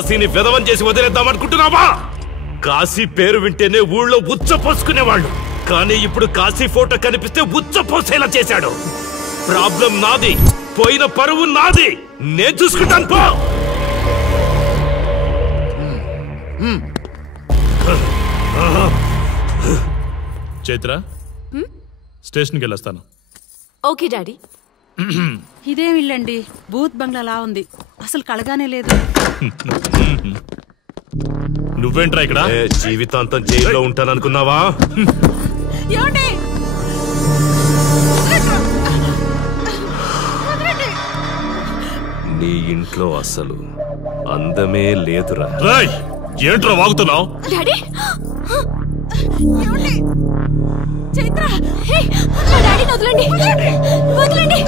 కాశీని విధవం చేసి వదిలేద్దామనుకుంటున్నావా? కాశీ పేరు వింటేనే ఊళ్ళో ఉచ్చపోసుకునేవాళ్ళు, కానీ ఇప్పుడు కాశీ ఫోటో కనిపిస్తే ఉచ్చపోసేలా చేశాడు. ప్రాబ్లం నాది, పోయిన పరువు నాది, నేను చూసుకుంటాను. పో. చైత్ర, స్టేషన్కి వెళ్ళొస్తాను. Okay daddy. ఇదేం ఇల్లండి, బూత్ బంగ్లాలా ఉంది, అసలు కలగానే లేదు. నువ్వేంట్రా ఇక్కడ? జీవితాంతం జైల్లో ఉంటాననుకున్నావా? నీ ఇంట్లో అసలు అందమే లేదురా. ఏంట్రా వాగుతున్నావు? డాడీ చైత్ర, డాడీని వదలండి, వదలండి.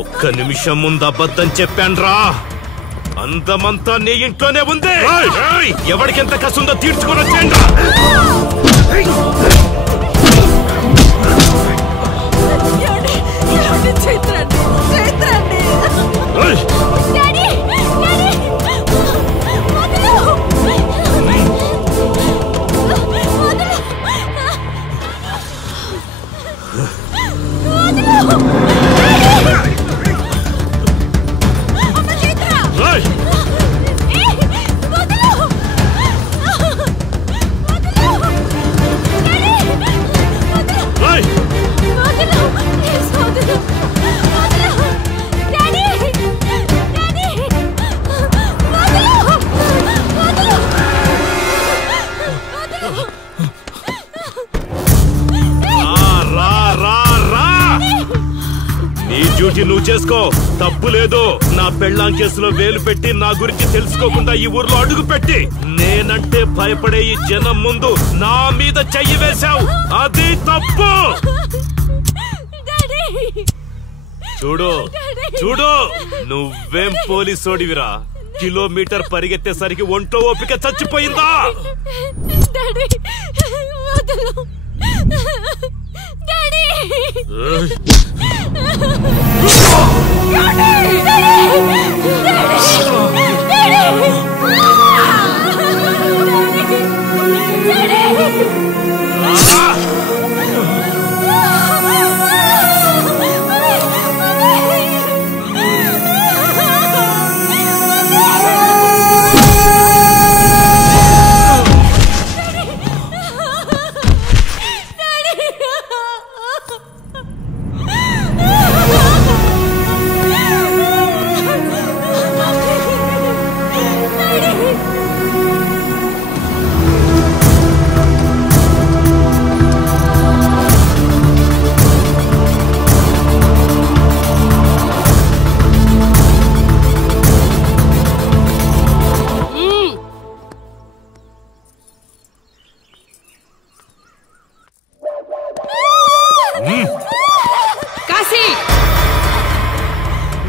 ఒక్క నిమిషం ముందు అబద్ధం చెప్పాన్రా. అందమంతా నీ ఇంట్లోనే ఉంది. ఎవరికెంత కసుందో తీర్చుకొని వచ్చేయండి. నువ్వు చేసుకో, తప్పు లేదు. నా పెళ్ళాం కేసులో వేలు పెట్టి నా గురించి తెలుసుకోకుండా ఈ ఊర్లో అడుగు పెట్టి నేనంటే భయపడే ఈ జనం ముందు నా మీద చెయ్యి వేశావు, అది తప్పు. చూడు చూడు, నువ్వేం పోలీసోడివిరా? కిలోమీటర్ పరిగెత్తేసరికి ఒంట్లో ఓపిక చచ్చిపోయిందా?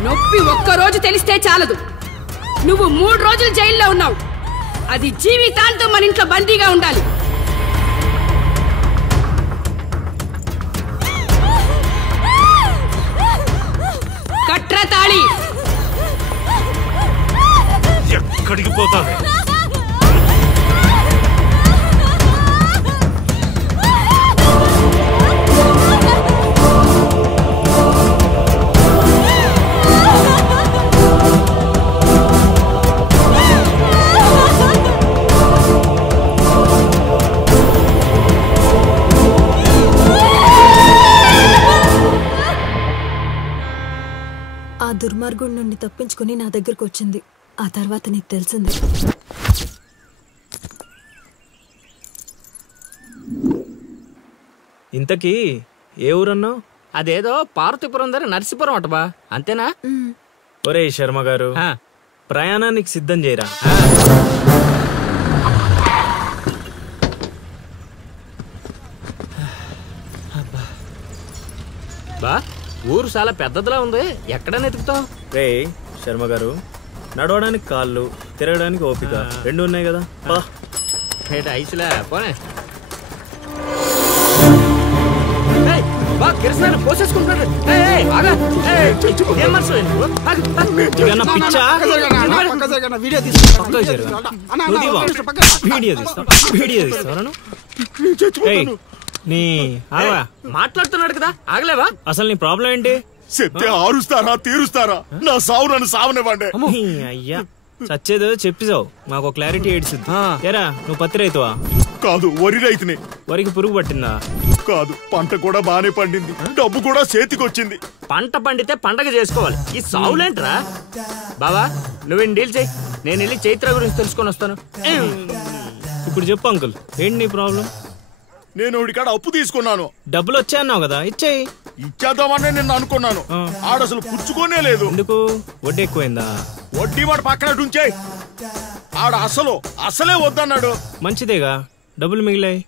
నొప్పి ఒక్కరోజు తెలిస్తే చాలదు, నువ్వు 3 రోజులు జైల్లో ఉన్నావు. అది జీవితాంతం మన ఇంట్లో బందీగా ఉండాలి. కట్రా తాళి. ఎక్కడికి పోతావే? దుర్మార్గుడి నుండి తప్పించుకుని నా దగ్గరకు వచ్చింది. ఆ తర్వాత నీకు తెలిసింది. ఇంతకీ ఏ ఊరన్నావు? అదేదో పార్వతీపురం దగ్గర నర్సీపురం అటబా, అంతేనా? ఒరే శర్మ గారు, ప్రయాణానికి సిద్ధం చేయరా. బా, ఊరు చాలా పెద్దదిలా ఉంది, ఎక్కడ వెతుకుతావు? రే శర్మ గారు, నడవడానికి కాళ్ళు, తిరగడానికి ఓపిక 2 ఉన్నాయి కదా. ఐసులా పోనే. బా కిరసనాలు పోసేసుకుంటున్నాడు. ఏం మనసు మాట్లాడుతున్నాడు కదా, ఆగలేవా? అసలు నీ ప్రాబ్లం ఏంటి? చెప్తే ఆరుస్తారా తీరుస్తారా? నా సావు నన్ను సావనివ్వండి. అయ్యా చచ్చేదో చెప్పిసావు, మాకు క్లారిటీ ఏడ్చింది. ఏరా నువ్వు పత్తి రైతువా? కాదు, వరి రైతుని. వరికి పురుగు పట్టిందా? కాదు, పంట కూడా బానే పండింది, డబ్బు కూడా చేతికొచ్చింది. పంట పండితే పండగ చేసుకోవాలి, ఈ సావులేంట్రా? బావా నువ్వు డీల్ చేయి, నేను వెళ్ళి చైత్ర గురించి తెలుసుకొని వస్తాను. ఇప్పుడు చెప్పు అంకుల్, ఏంటి నీ ప్రాబ్లం? నేను ఇడికాడ అప్పు తీసుకున్నాను. డబ్బులు వచ్చాయన్నావు కదా, ఇచ్చేయి. ఇచ్చేద్దామని నేను అనుకున్నాను, ఆడసలు పుచ్చుకోనే లేదు. ఎందుకు? వడ్డీ ఎక్కువైందా? వడ్డీ వాడు పక్కన ఉంచాయి, ఆడ అసలే వద్దన్నాడు. మంచిదేగా, డబ్బులు మిగిలాయి.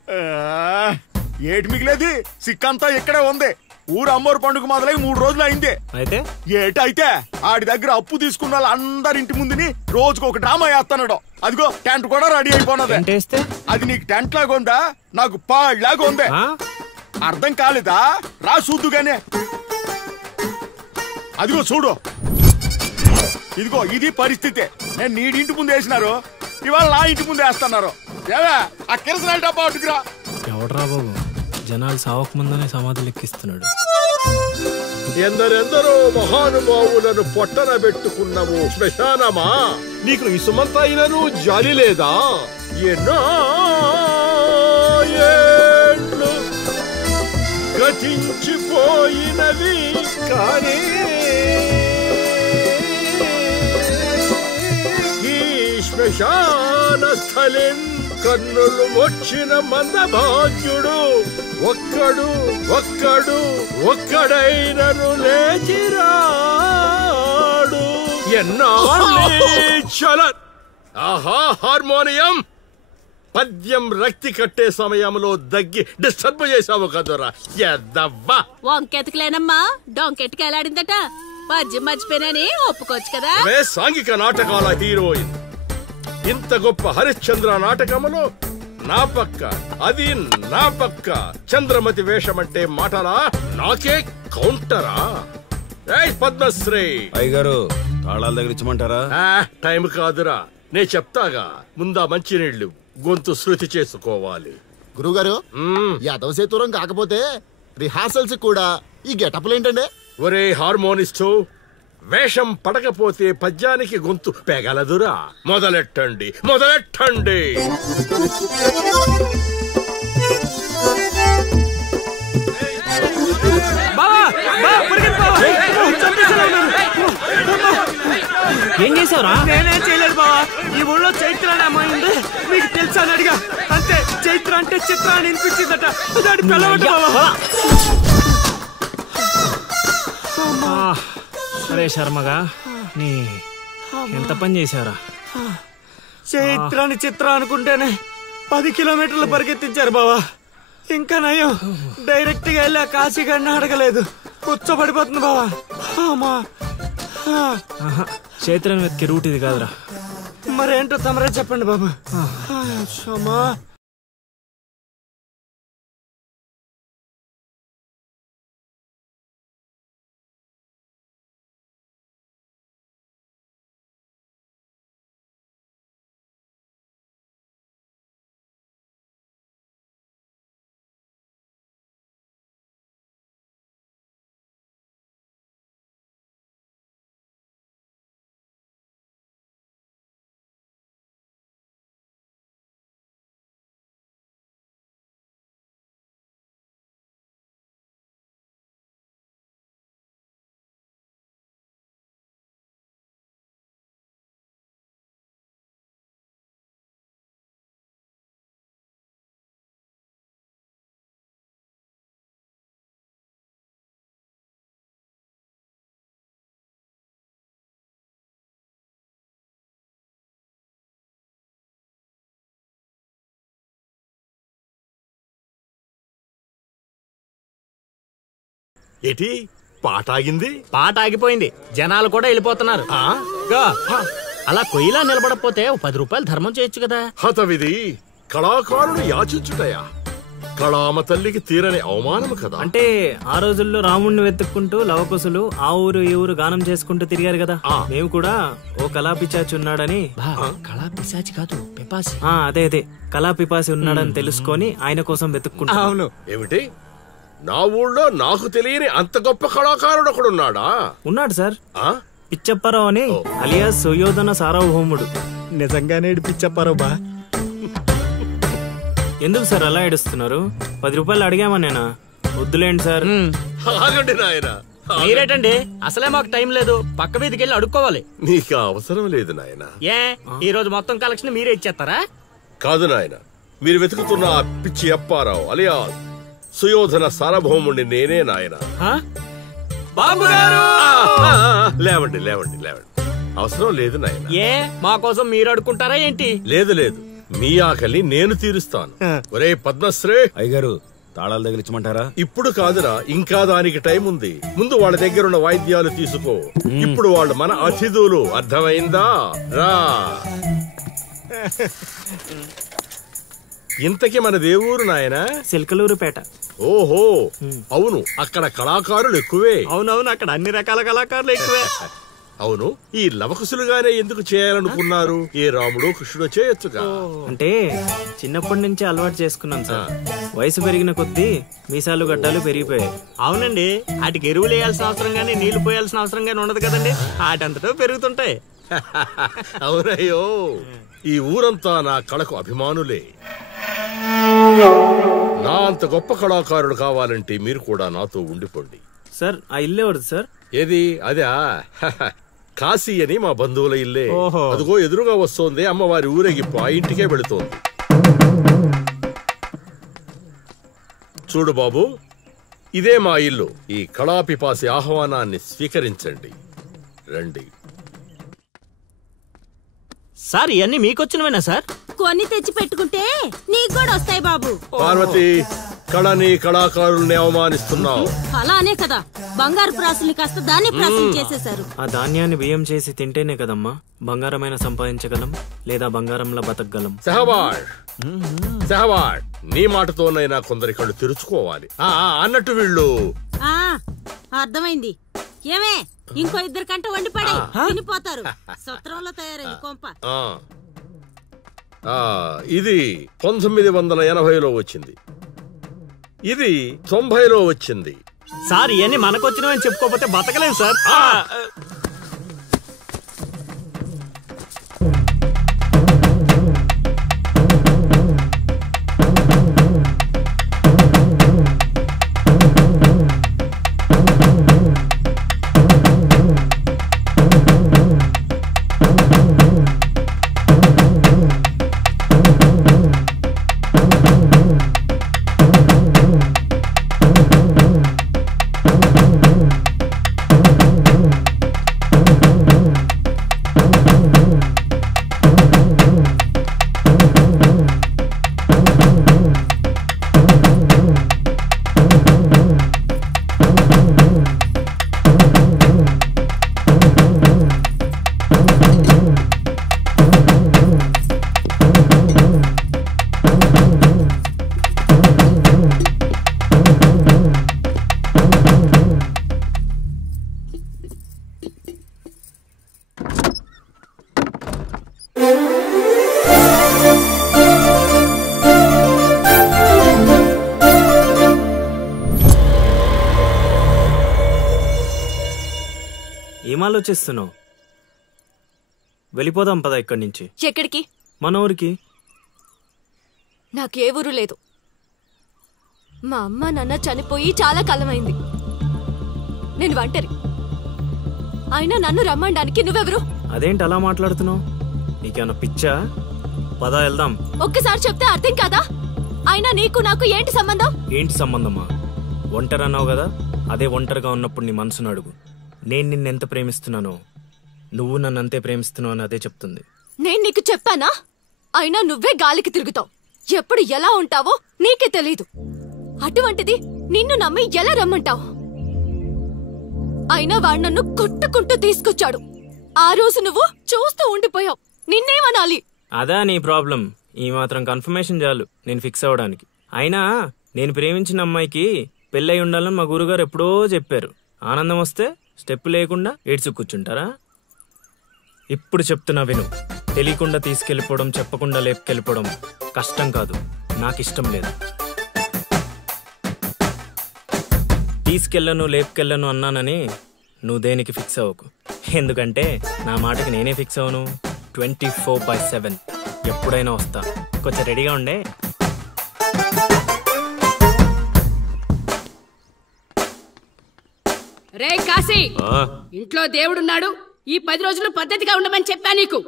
ఏటి మిగిలేది? సిక్కంతా ఇక్కడే ఉంది. ఊరు అమ్మోరు పండుగ మొదలై 3 రోజులు అయింది. అయితే ఏటైతే ఆడి దగ్గర అప్పు తీసుకున్న వాళ్ళందరి ఇంటి ముందుని రోజుకు ఒక డ్రామా వేస్తున్నాడు. అదిగో టెంట్ కూడా రెడీ అయిపోయినది. అది నీకు టెంట్ లాగా ఉందా, నాకు పాళ్ళలాగా ఉంది. అర్థం కాలేదా? రా చూద్దుగానే. అదిగో చూడు, ఇదిగో ఇది పరిస్థితి. నేను నీడింటి ముందు వేసినారు, ఇవాళ నా ఇంటి ముందు వేస్తున్నారు. ఏవా ఆ కిరసనాల డబ్బా అటుకురా. ఎవడరా బాబు, జనాలు సావక ముందనే సమాధులు ఎక్కిస్తున్నాడు. ఎందరెందరో మహానుభావులను పొట్టన పెట్టుకున్నావు శ్మశానమా, నీకు ఇసుమంతైనను జాలి లేదా? ఎన్నో ఏండ్లు గతించిపోయినవి కానీ ఈ శ్మశాన స్థలిం కన్నులు వచ్చిన మందభాగ్యుడు ఒక్కడైనను లేచిరాడు. ఆహా హార్మోనియం, పద్యం రక్తి కట్టే సమయంలో దగ్గి డిస్టర్బ్ చేసావు కదరా ఎద్దవ్వా. వంకెతకలేనమ్మా, డొంకెట్టుకు ఎలాడిందట. పద్యం మర్చిపోయినని ఒప్పుకోవచ్చు కదా. సాంఘిక నాటకాల హీరోయిన్, ఇంత గొప్ప హరిశ్చంద్ర నాటకములో నా పక్క చంద్రమతి వేషమంటే మాటలా, నాకే కౌంటరా? పద్మశ్రీ అయ్యగారు తాళాల దగ్గర ఇచ్చమంటారా? టైం కాదురా, నే చెప్తాగా. ముందా మంచినీళ్లు, గొంతు శృతి చేసుకోవాలి. గురుగారు, యాదవ సేతురం కాకపోతే రిహార్సల్స్ కూడా ఈ గెటప్లు ఏంటండి? ఒరే హార్మోనిస్టు, వేషం పడకపోతే పద్యానికి గొంతు పెగలదురా. మొదలెట్టండి. ఏం చేసావురా? నేనేం చేయలేదు బావా, ఈ ఊళ్ళో చైత్ర అనే అమ్మాయి ఉంది, మీకు తెలుసా అని అడిగా. అంతే, చైత్ర అంటే చిత్ర అని వినిపించిందట. దాని పిల్లవట బావా. అరే శర్మగా, నీ ఎంత పని చేశారా? చైత్రాన్ని చిత్ర అనుకుంటేనే 10 కిలోమీటర్లు పరిగెత్తించారు బావా. ఇంకా నయం, డైరెక్ట్ గా వెళ్ళి కాశీ గడిని అడగలేదు. కూర్చోబడిపోతుంది బావా. చైత్రని వెతికే రూట్ ఇది కాదురా. మరేంటో తమరే చెప్పండి బాబు. ఏటి పాట ఆగింది? పాట ఆగిపోయింది, జనాలు కూడా వెళ్ళిపోతున్నారు. అలా కొయ్యిలా నిలబడకపోతే 10 రూపాయలు ధర్మం చేయొచ్చు కదా. హతవిధి, కళాకారులు యాచించుటయా? కళామ తల్లికి తీరని అవమానం కదా. అంటే ఆ రోజుల్లో రాముణ్ణి వెతుక్కుంటూ లవకుశులు ఆ ఊరు ఈ ఊరు గానం చేసుకుంటూ తిరిగారు కదా. మేము కూడా ఓ కళా పిశాచి ఉన్నాడని. కళా పిశాచి కాదు, పిపాసి. అదే అదే కళా పిపాసి ఉన్నాడని తెలుసుకొని ఆయన కోసం వెతుక్కుంటా. అవును. ఏమిటి, నా ఊళ్ళో నాకు తెలియని అంత గొప్ప కళాకారుడు ఒకడున్నాడా? ఉన్నాడు సార్, పిచ్చప్పారావు అని అలియాస్ సుయోధన సార్వభౌముడు. నిజంగానే పిచ్చప్పారావు బా. ఎందుకు సార్ అలా ఏడుస్తున్నారు? 10 రూపాయలు అడిగామా నేనా? వద్దులేండి సార్. ఆగండి నాయన. మీరేటండి, అసలే మాకు టైం లేదు, పక్క వీధికి వెళ్ళి అడుక్కోవాలి. నీకు అవసరం లేదు నాయన. ఈ రోజు మొత్తం కలెక్షన్ మీరే ఇచ్చేస్తారా? కాదు నాయన, మీరు వెతుకుతున్న ఆ పిచ్చి అప్పారావు అలియా సుయోధన సార్వభౌముడిని నేనే నాయన. లేవండి లేవండి లేవండి, అవసరం లేదు నాయన. మా కోసం మీరు అడుక్కుంటారా ఏంటి? లేదు లేదు, మీ ఆకలి నేను తీరుస్తాను. ఒరే పద్మశ్రీ అయ్యగారు, తాళాలు తగిలించమంటారా? ఇప్పుడు కాదురా, ఇంకా దానికి టైం ఉంది. ముందు వాళ్ళ దగ్గర ఉన్న వాయిద్యాలు తీసుకో. ఇప్పుడు వాళ్ళు మన అతిథులు, అర్థమైందా? రా. ఇంతకీ మన దేవురు నాయన? సిల్కలూరుపేట. ఓహో, అవును, అక్కడ కళాకారులు ఎక్కువే. అవునవును, అక్కడ అన్ని రకాల కళాకారులు ఎక్కువే. అవును, ఈ లవకుశులుగానే ఎందుకు చేయాలనుకున్నారు? ఏ రాముడు కృష్ణుడు చేయొచ్చుగా. అంటే చిన్నప్పటి నుంచి అలవాటు చేసుకున్నాను సార్. వయసు పెరిగిన కొద్దీ మీసాలు గడ్డాలు పెరిగిపోయాయి. అవునండి, వాటికి ఎరువులు వేయాల్సిన అవసరం గానీ నీళ్లు పోయాల్సిన అవసరం గానీ ఉండదు కదండి, వాటంతటో పెరుగుతుంటాయి. అవునయ్యో, ఈ ఊరంతా నా కళకు అభిమానులే. నా అంత గొప్ప కళాకారుడు కావాలంటే మీరు కూడా నాతో ఉండిపోండి. సార్, ఆ ఇల్లు ఎవరిది సార్? ఏది? అదే కాశీ అని మా బంధువుల ఇల్లే. అదిగో ఎదురుగా వస్తోంది అమ్మవారి ఊరేగింపు, ఆ ఇంటికే వెళుతోంది. చూడు బాబు, ఇదే మా ఇల్లు. ఈ కళాపిపాసి ఆహ్వానాన్ని స్వీకరించండి. రండి. సార్, ఇవన్నీ మీకొచ్చినవేనా సార్? కొన్ని తెచ్చి పెట్టుకుంటే నీకు కూడా వస్తాయి బాబు. పార్వతి, కళని కళాకారుల్ని అవమానిస్తున్నావు. అలానే కదా, బంగారు ప్రాసుల్ని కాస్త ధాన్య ప్రాసులు చేసేశారు. ఆ ధాన్యాన్ని బియ్యం చేసి తింటేనే కదమ్మా బంగారమైన సంపాదించగలం, లేదా బంగారంలో బతకగలం. సహవాడ్ సహవాడ్, నీ మాటతోనైనా కొందరి కళ్ళు తెరుచుకోవాలి. అన్నట్టు వీళ్ళు అర్థమైంది. ఏమే, ఇంకో 2 కంట వండి పడే తినిపోతారు. సత్రంలో తయారైంది కొంప. ఇది 1980లో వచ్చింది, ఇది 90లో వచ్చింది. సార్, ఇవన్నీ మనకొచ్చినవని చెప్పుకోకపోతే బతకలేం సార్. ఏం ఆలోచిస్తున్నావు? వెళ్ళిపోదాం పద ఇక్కడి నుంచి. ఎక్కడికి? మన ఊరికి. నాకే ఊరు లేదు. మా అమ్మ నాన్న చనిపోయి చాలా కాలమైంది. నేను ఒంటరి. అయినా నన్ను రమ్మడానికి నువ్వెవరు? అదేంటి అలా మాట్లాడుతున్నావు? నీకేమన్నా పిచ్చా? పద వెళ్దాం. ఒక్కసారి చెప్తే అర్థం కాదా? అయినా నీకు నాకు ఏంటి సంబంధం? ఏంటి సంబంధమా? ఒంటరి అన్నావు కదా, అదే ఒంటరిగా ఉన్నప్పుడు నీ మనసును అడుగు. నేను నిన్నెంత ప్రేమిస్తున్నానో నువ్వు నన్ను అంతే ప్రేమిస్తున్నావు అని అదే చెప్తుంది. నేను నీకు చెప్పానా? అయినా నువ్వే గాలికి తిరుగుతావు. ఎప్పుడు ఎలా ఉంటావో నీకే తెలీదు. అటువంటిది నిన్ను నమ్మి ఎలా రమ్మంటావు? అయినా వాడు నన్ను కొట్టుకుంటూ తీసుకొచ్చాడు. ఆ రోజు నువ్వు చూస్తూ ఉండిపోయావు. నిన్నేమనాలి? అదా నీ ప్రాబ్లం. ఈ మాత్రం కన్ఫర్మేషన్ చాలు నేను ఫిక్స్ అవ్వడానికి. అయినా నేను ప్రేమించిన అమ్మాయికి పెళ్ళై ఉండాలని మా గురుగారు ఎప్పుడో చెప్పారు. ఆనందం వస్తే స్టెప్ లేకుండా ఏడ్చి కూర్చుంటారా? ఇప్పుడు చెప్తున్నా విను. తెలియకుండా తీసుకెళ్ళిపోవడం, చెప్పకుండా లేపుకెళ్ళిపోవడం కష్టం కాదు, నాకు ఇష్టం లేదు. తీసుకెళ్ళను లేపుకెళ్ళను అన్నానని నువ్వు దేనికి ఫిక్స్ అవ్వకు. ఎందుకంటే నా మాటకి నేనే ఫిక్స్ అవ్వను. 24/7 ఎప్పుడైనా వస్తా. కొంచెం రెడీగా ఉండే. రే కాశీ, ఇంట్లో దేవుడున్నాడు. ఈ 10 రోజులు పద్ధతిగా ఉండమని చెప్పా నీకు.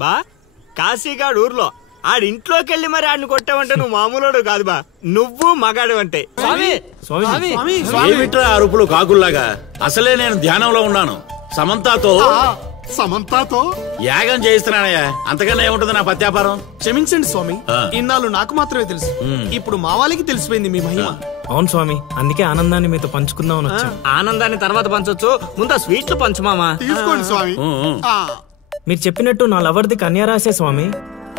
బా కాశీగాడు ఊర్లో ఆడింట్లోకి వెళ్ళి మరి ఆడిని కొట్టావంటే నువ్వు మామూలుడు కాదు బా. నువ్వు మగాడు అంటే. ఏమిట్రా అరుపులు కాకుల్లాగా? అసలే నేను ధ్యానంలో ఉన్నాను. సమంతాతో యాగం చేయిస్తున్నానయ్యా. అంతకన్నా ఏముంటుంది నా పత్యాపారం? క్షమించండి స్వామి, ఇన్నాళ్ళు నాకు మాత్రమే తెలుసు. ఇప్పుడు మా వాళ్ళకి తెలిసిపోయింది మీ మహిమ. అవును స్వామి, అందుకే ఆనందాన్ని మీతో పంచుకుందామని వచ్చాం. ఆనందాన్ని తర్వాత పంచొచ్చు, ముందు ఆ స్వీట్లు పంచు మామా. తీసుకోండి స్వామి. మీరు చెప్పినట్టు నా లవర్ది కన్యారాసే స్వామి.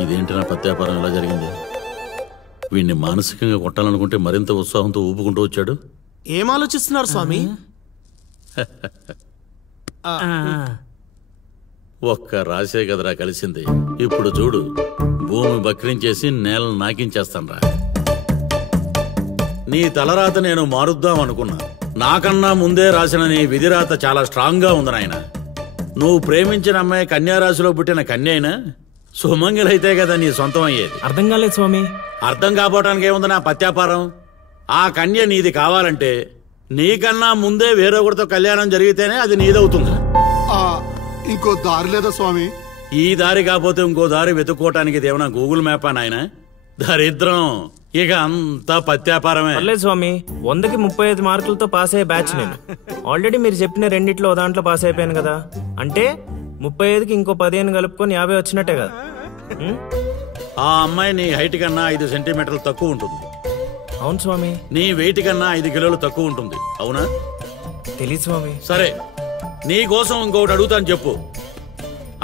ఇదేంటి నా పత్యాపారం ఎలా జరిగింది? వీడిని మానసికంగా కొట్టాలనుకుంటే మరింత ఉత్సాహంతో ఊపుకుంటూ వచ్చాడు. ఏం ఆలోచిస్తున్నారు స్వామి? ఒక్క రాసే కదరా కలిసింది. ఇప్పుడు చూడు, భూమి బక్రించేసి నేలను నాకించేస్తాన్రా. నీ తలరాత నేను మారుద్దాం అనుకున్నా. నాకన్నా ముందే రాసిన నీ విధిరాత చాలా స్ట్రాంగ్ గా ఉంది నాయన. నువ్వు ప్రేమించిన అమ్మాయి కన్యారాశిలో పుట్టిన కన్య అయినా సుమంగిలైతే కదా నీ సొంతం అయ్యేది. అర్థం కాలేదు స్వామి. అర్థం కాపోవటానికి ఏముంది నా పత్యాపారం? ఆ కన్య నీది కావాలంటే నీకన్నా ముందే వేరొకరితో కళ్యాణం జరిగితేనే అది నీదవుతుంది. ఇంకో దారి లేదా స్వామి? ఈ దారి కాకపోతే ఇంకో దారి వెతుక్కోవటానికి ఇదేమన్నా గూగుల్ మ్యాపా నాయన? దరిద్రం. ఇక అంతా పత్యాపారమే. పర్లేదు స్వామి, 100కి 35 మార్కులతో పాస్ అయ్యే బ్యాచ్ నేను. ఆల్రెడీ మీరు చెప్పిన రెండిట్లో దాంట్లో పాస్ అయిపోయాను కదా. అంటే 35కి ఇంకో 15 కలుపుకొని 50 వచ్చినట్టే కదా. ఆ అమ్మాయి నీ హైట్ కన్నా 5 సెంటీమీటర్లు తక్కువ ఉంటుంది. అవును స్వామి. నీ వెయిట్ కన్నా 5 కిలోలు తక్కువ ఉంటుంది. అవునా? తెలీదు స్వామి. సరే, నీ కోసం ఇంకొకటి అడుగుతాను, చెప్పు.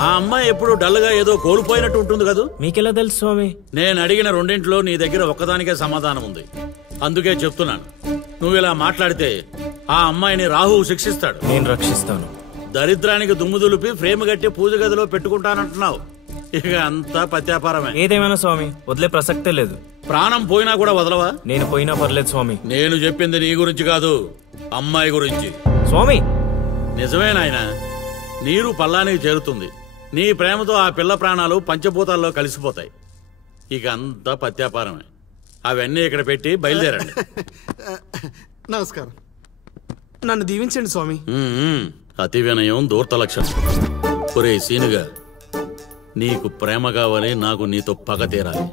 ఆ అమ్మాయి ఎప్పుడు డల్ గా ఏదో కోల్పోయినట్టు ఉంటుంది కదా? మీకెలా తెలుసు స్వామి? నేను అడిగిన రెండింటిలో నీ దగ్గర ఒక్కదానికే సమాధానం ఉంది. అందుకే చెప్తున్నాను. నువ్వు ఇలా మాట్లాడితే ఆ అమ్మాయిని రాహువు శిక్షిస్తాడు. నేను రక్షిస్తాను. దరిద్రానికి దుమ్ము దులిపి ఫ్రేమ్ కట్టి పూజ గదిలో పెట్టుకుంటానంటున్నావు. ఇక అంతా పత్యాపారమే. ఏదేమైనా స్వామి, వదిలే ప్రసక్తే లేదు. ప్రాణం పోయినా కూడా వదలవా? నేను పోయినా పర్లేదు స్వామి. నేను చెప్పింది నీ గురించి కాదు, అమ్మాయి గురించి. స్వామి నిజమే నాయనా, నీరు పల్లానికి చేరుతుంది. నీ ప్రేమతో ఆ పిల్ల ప్రాణాలు పంచభూతాల్లో కలిసిపోతాయి. ఇక అంతా పత్యాపారమే. అవన్నీ ఇక్కడ పెట్టి బయలుదేరండి. నమస్కారం. నన్ను దీవించండి స్వామి. అతి వినయం దూర్త లక్షణం. ఒరే సీనుగా, నీకు ప్రేమ కావాలి, నాకు నీతో పగ తీరాలి.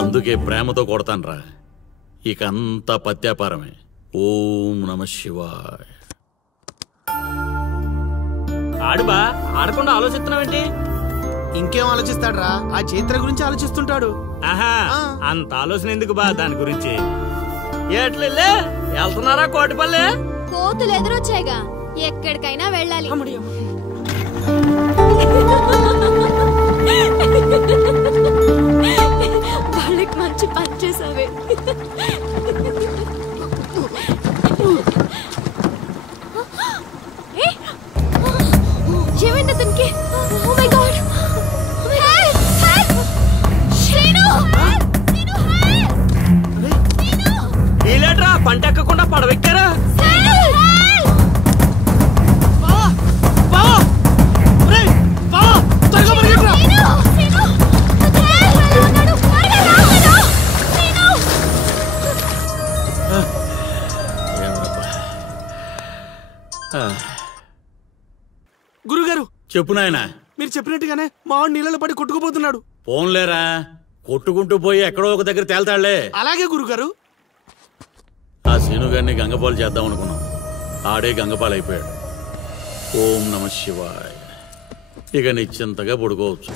అందుకే ప్రేమతో కొడతాన్రా. ఇక అంతా పత్యాపారమే. ఓం నమః శివాయ. ఆడుబా, ఆడకుండా ఆలోచిస్తున్నావేంటి? ఇంకేం ఆలోచిస్తాడ్రా? ఆ చైత్ర గురించి ఆలోచిస్తుంటాడు. ఆహా, అంత ఆలోచన ఎందుకు బా దాని గురించి? ఎట్లే వెళ్తున్నారా కోటిపల్లె? కోతులు ఎదురొచ్చాయిగా, ఎక్కడికైనా వెళ్ళాలి. వాళ్ళకి మంచి పని చేసావే. ఏమైంది అతనికి? Oh my God! Help! Help! Srinu! Srinu, help! వీలేట్రా పంట ఎక్కకుండా పడవెక్కారా? గురుగారు చెప్పు నాయనా. మీరు చెప్పినట్టుగానే మా వాడు నీళ్ళలో పడి కొట్టుకుపోతున్నాడు. పోన్లేరా, కొట్టుకుంటూ పోయి ఎక్కడో ఒక దగ్గర తేల్తాళ్లే. అలాగే గురుగారు. ఆ సీనుగారిని గంగపాలు చేద్దాం అనుకున్నాం. ఆడే గంగపాలు అయిపోయాడు. ఓం నమః శివాయ. ఇక నిశ్చింతగా పడుకోవచ్చు.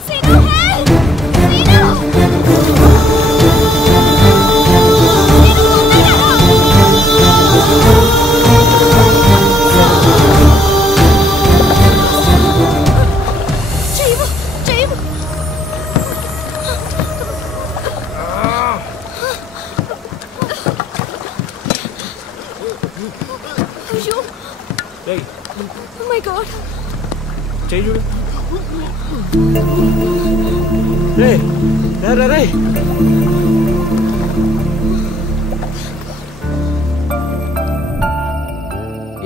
చేయి చూడు.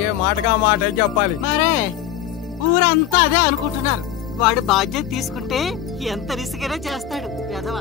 ఏ మాటగా మాట చెప్పాలి. మరే ఊరంతా అదే అనుకుంటున్నారు. వాడు బాధ్యత తీసుకుంటే ఎంత రిస్కైనా చేస్తాడు పెదవ.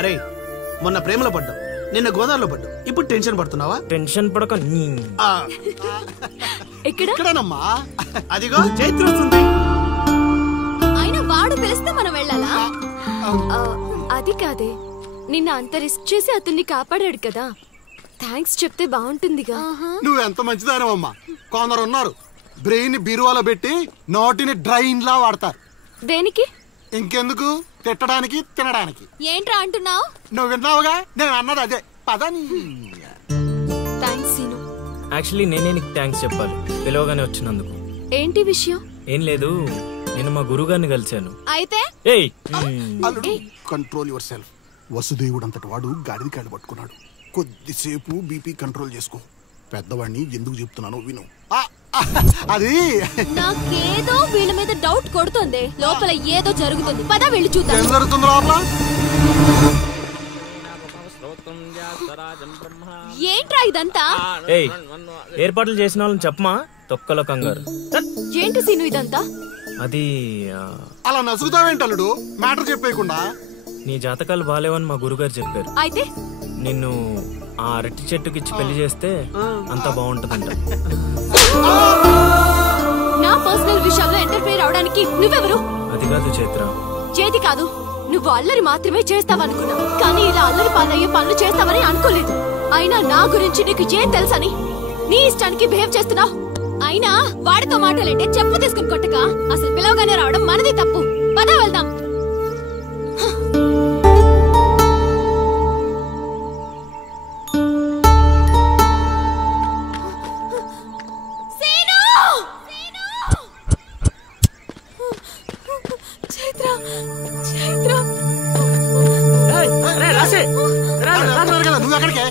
అరే మొన్న ప్రేమలో పడ్డావు, నిన్న గోదావరిలో పడ్డావు, ఇప్పుడు టెన్షన్ పడుతున్నావా? టెన్షన్ పడక ఇక్కడనమ్మా. అదిగో చైత్ర వస్తుంది. అయినా వాడు పిలిస్తే మనం వెళ్ళాలా? అది కాదే, నిన్న అంత రిస్క్ చేసి అతన్ని కాపాడాడు కదా, థ్యాంక్స్ చెప్తే బాగుంటుందిగా. నువ్వు ఎంత మంచిదానమ్మా. కొందరు ఉన్నారు బ్రెయిన్ బీరువాలో పెట్టి నోటిని డ్రైన్ లా వాడతారు. దేనికి? ఇంకెందుకు, తిట్టడానికి తినడానికి. ఏంట్రా అంటున్నావు? నువ్వు విన్నావుగా, నేను అన్నది అదే. పదని. Thanks scene. యాక్చువల్లీ నేనే నీకు థ్యాంక్స్ చెప్పాలి, పిలవగానే వచ్చినందుకు. ఏంటి విషయం? ఏం లేదు, నేను మా గురుగారిని కలిశాను. అయితే కంట్రోల్ యువర్ సెల్ఫ్. వసుదేవుడు అంతటి వాడు గాడిది కాళ్ళు పట్టుకున్నాడు. కొద్దిసేపు బీపీ కంట్రోల్ చేసుకో. పెద్దవాడిని ఎందుకు చెప్తున్నానో విను. అది నాకేదో వీళ్ళ మీద డౌట్ కొడుతుంది. లోపల ఏదో జరుగుతుంది. పద వెళ్ళి చూద్దాం. ఏం జరుగుతుంది లోపల? ఏంట్రా ఇదంతా? ఏర్పాట్లు చేసిన వాళ్ళని చెప్పమా, తొక్కలో కంగారు. ఏంటి సీను ఇదంతా? అది అలా నసుగుతావేంటల్లుడు, మ్యాటర్ చెప్పేయకుండా. నీ జాతకాలు బాలేవని మా గురుగారు చెప్పారు. అయితే నిన్ను ఆ అరటి చెట్టుకిచ్చి పెళ్లి చేస్తే అంత బాగుంటుందంట. నా పర్సనల్ విషయాల్లో ఇంటర్ఫియర్ అవడానికి నువ్వెవరు? అది కాదు చైత్ర. చేతి కాదు, నువ్వు అల్లరి మాత్రమే చేస్తావనుకున్నా, కానీ ఇలా అల్లరి పాలయ్యే పనులు చేస్తావని అనుకోలేదు. అయినా నా గురించి నీకు ఏం తెలుసని నీ ఇష్టానికి బిహేవ్ చేస్తున్నావు. అయినా వాడితో మాటలంటే చెప్పు తీసుకుని కొట్టక అసలు పిలవగానే రావడం మనది తప్పు. పద వెళ్దాం. నువ్వు ఎక్కడికే?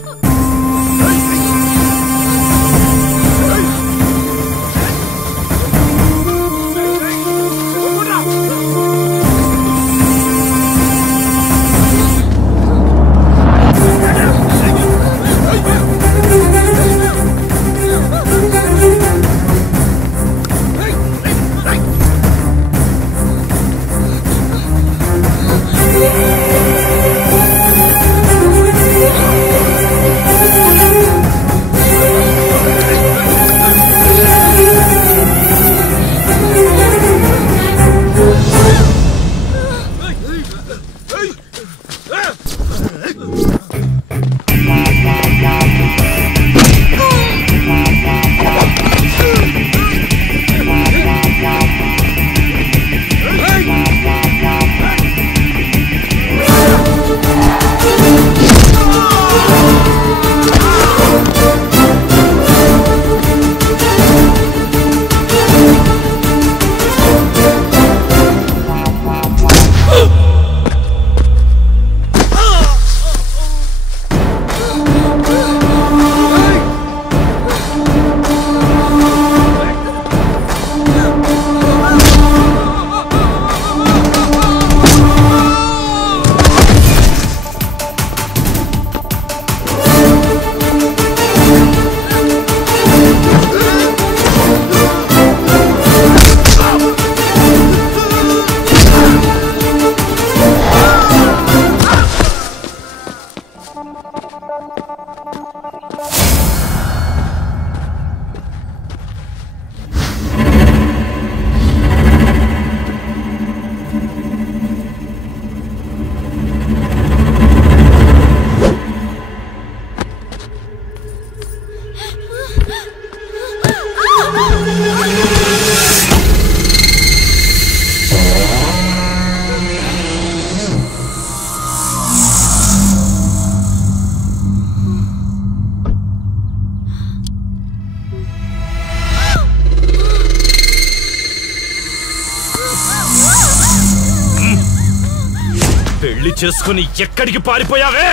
పెళ్లి చేసుకుని ఎక్కడికి పారిపోయావే?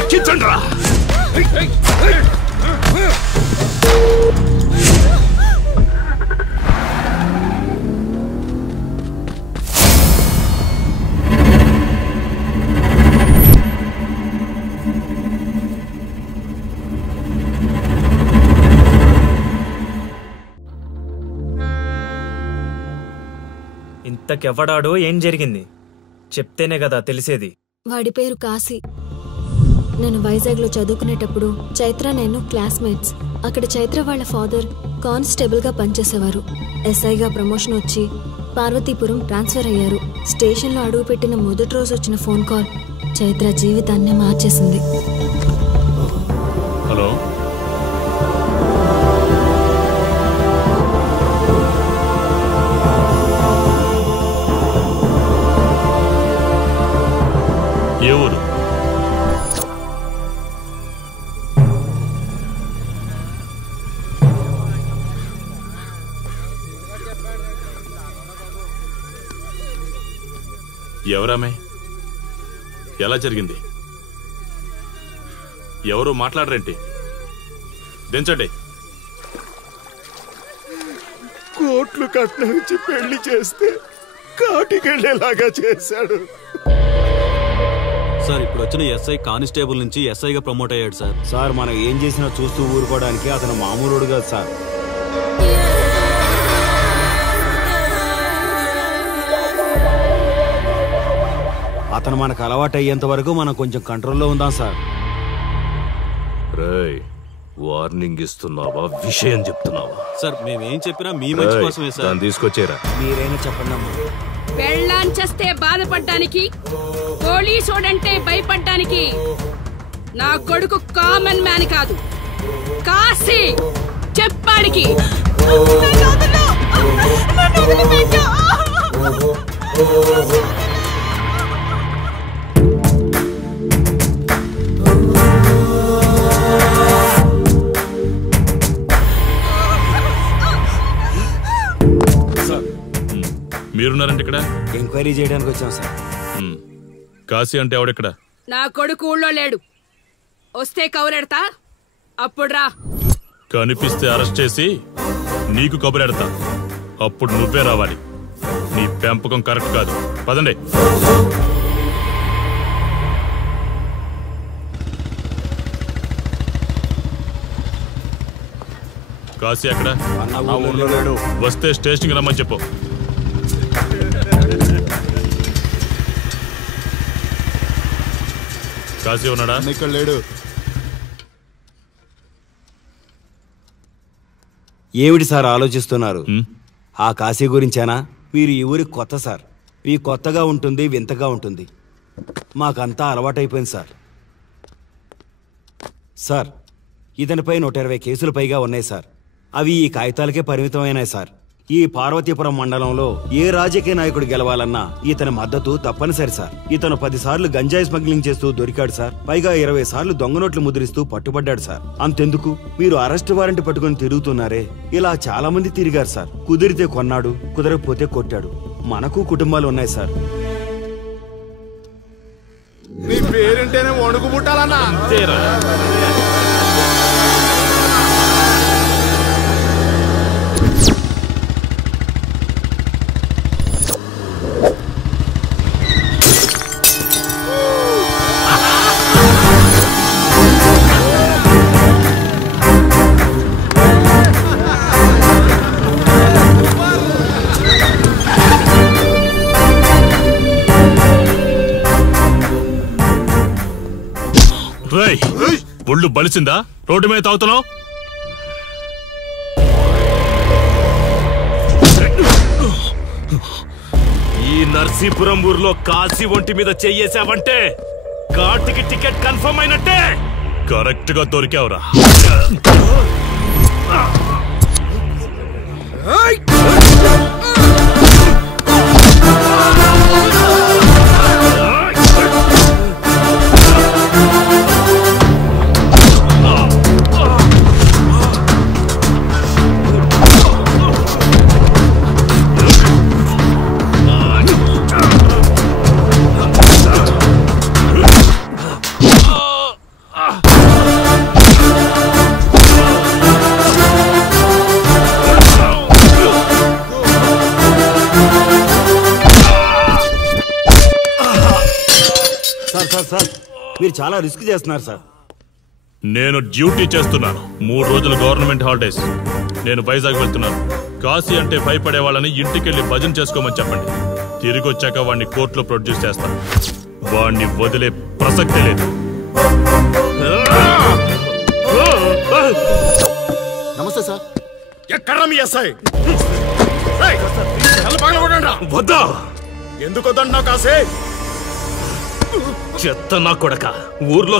ఎక్కించండ్రా. ఇంతకెవ్వడాడో ఏం జరిగింది చెప్తేనే కదా తెలిసేది. వాడి పేరు కాశీ. నేను వైజాగ్లో చదువుకునేటప్పుడు చైత్ర నేను క్లాస్మేట్స్. అక్కడ చైత్ర వాళ్ళ ఫాదర్ కానిస్టేబుల్గా పనిచేసేవారు. ఎస్ఐగా ప్రమోషన్ వచ్చి పార్వతీపురం ట్రాన్స్ఫర్ అయ్యారు. స్టేషన్లో అడుగుపెట్టిన మొదటి రోజు వచ్చిన ఫోన్ కాల్ చైత్ర జీవితాన్నే మార్చేసింది. హలో, ఏ ఊరు? ఎవరామే? ఎలా జరిగింది? ఎవరు మాట్లాడరేంటి? దించండి. కోట్లు కట్నం ఇచ్చి పెళ్లి చేస్తే కాటికెళ్ళేలాగా చేశాడు. సార్ ఇప్పుడు వచ్చిన ఎస్ఐ కానిస్టేబుల్ నుంచి ఎస్ఐగా ప్రమోట్ అయ్యాడు సార్. సార్ మనం ఏం చేసినా చూస్తూ ఊరుకోవడానికి అతను మామూలుడు కాదు సార్. అతను మనకు అలవాటు అయ్యేంత వరకు మనం కొంచెం కంట్రోల్లో ఉందాం సార్. రేయ్, వార్నింగ్ ఇస్తున్నావా విషయం చెప్తున్నావా? సార్ మేమేం చెప్పినా మీ మంచి కోసమే సార్. తీసుకొచ్చారా? మీరైనా చెప్పండి అమ్మా. పెళ్ళాంచేస్తే బాధపడ్డానికి, పోలీసోడంటే భయపడ్డానికి నా కొడుకు కామన్ మ్యాన్ కాదు, కాశీ చెప్పాడికి. మీరున్నారంటే ఇక్కడ ఎంక్వైరీ చేయడానికి వచ్చాం సార్. కాశీ అంటే ఎవడెక్కడ? నా కొడుకు ఊళ్ళో లేడు. వస్తే కౌరెడతా, అప్పుడు రా. కనిపిస్తే అరెస్ట్ చేసి నీకు కబురెడతా, అప్పుడు నువ్వే రావాలి. నీ పెంపకం కరెక్ట్ కాదు. పదండి. కాశీ ఎక్కడ? వస్తే స్టేషన్కి రమ్మని చెప్పు. కాశీ ఉన్నాడా? ఇక్కడ లేడు. ఏమిటి సార్ ఆలోచిస్తున్నారు? ఆ కాశీ గురించేనా? మీరు ఈ ఊరికి కొత్త సార్. మీ కొత్తగా ఉంటుంది, వింతగా ఉంటుంది. మాకంతా అలవాటైపోయింది సార్. సార్ ఇతనిపై 120 కేసులు పైగా ఉన్నాయి సార్. అవి ఈ కాగితాలకే పరిమితమైనాయి సార్. ఈ పార్వతీపురం మండలంలో ఏ రాజకీయ నాయకుడు గెలవాలన్నా ఇతని మద్దతు తప్పనిసరి సార్. ఇతను 10 సార్లు గంజాయి స్మగ్లింగ్ చేస్తూ దొరికాడు సార్. పైగా 20 సార్లు దొంగ నోట్లు ముద్రిస్తూ పట్టుబడ్డాడు సార్. అంతెందుకు, మీరు అరెస్ట్ వారెంట్ పట్టుకుని తిరుగుతున్నారే, ఇలా చాలా మంది తిరిగారు సార్. కుదిరితే కొన్నాడు, కుదరకపోతే కొట్టాడు. మనకు కుటుంబాలు ఉన్నాయి సార్. నీ పేరుంటేనే వణుకు పుట్టాలన్నా. ఒళ్ళు బలిసిందా? రోడ్డు మీద తాగుతున్నావు? ఈ నర్సీపురం ఊర్లో కాశీ ఒంటి మీద చెయ్యేసావంటే కార్తికి టికెట్ కన్ఫర్మ్ అయినట్టే. కరెక్ట్ గా దొరికావురా. సార్ సార్ సార్ మీరు చాలా రిస్క్ చేస్తున్నారు సార్. నేను డ్యూటీ చేస్తున్నాను. 3 రోజులు గవర్నమెంట్ హాలిడేస్. నేను వైజాగ్ వెళ్తున్నాను. కాశీ అంటే భయపడే వాళ్ళని ఇంటికెళ్ళి భజన చేసుకోమని చెప్పండి. తిరిగి వచ్చాక వాడిని కోర్టులో ప్రొడ్యూస్ చేస్తాను. వాడిని వదిలే ప్రసక్తే లేదు. నమస్తే సార్. ఎక్కడ్రా మీ ఎస్ఐ? వద్దా? ఎందుకు వద్దన్నావు కాసే? చెత్త నా కొడక, ఊర్లో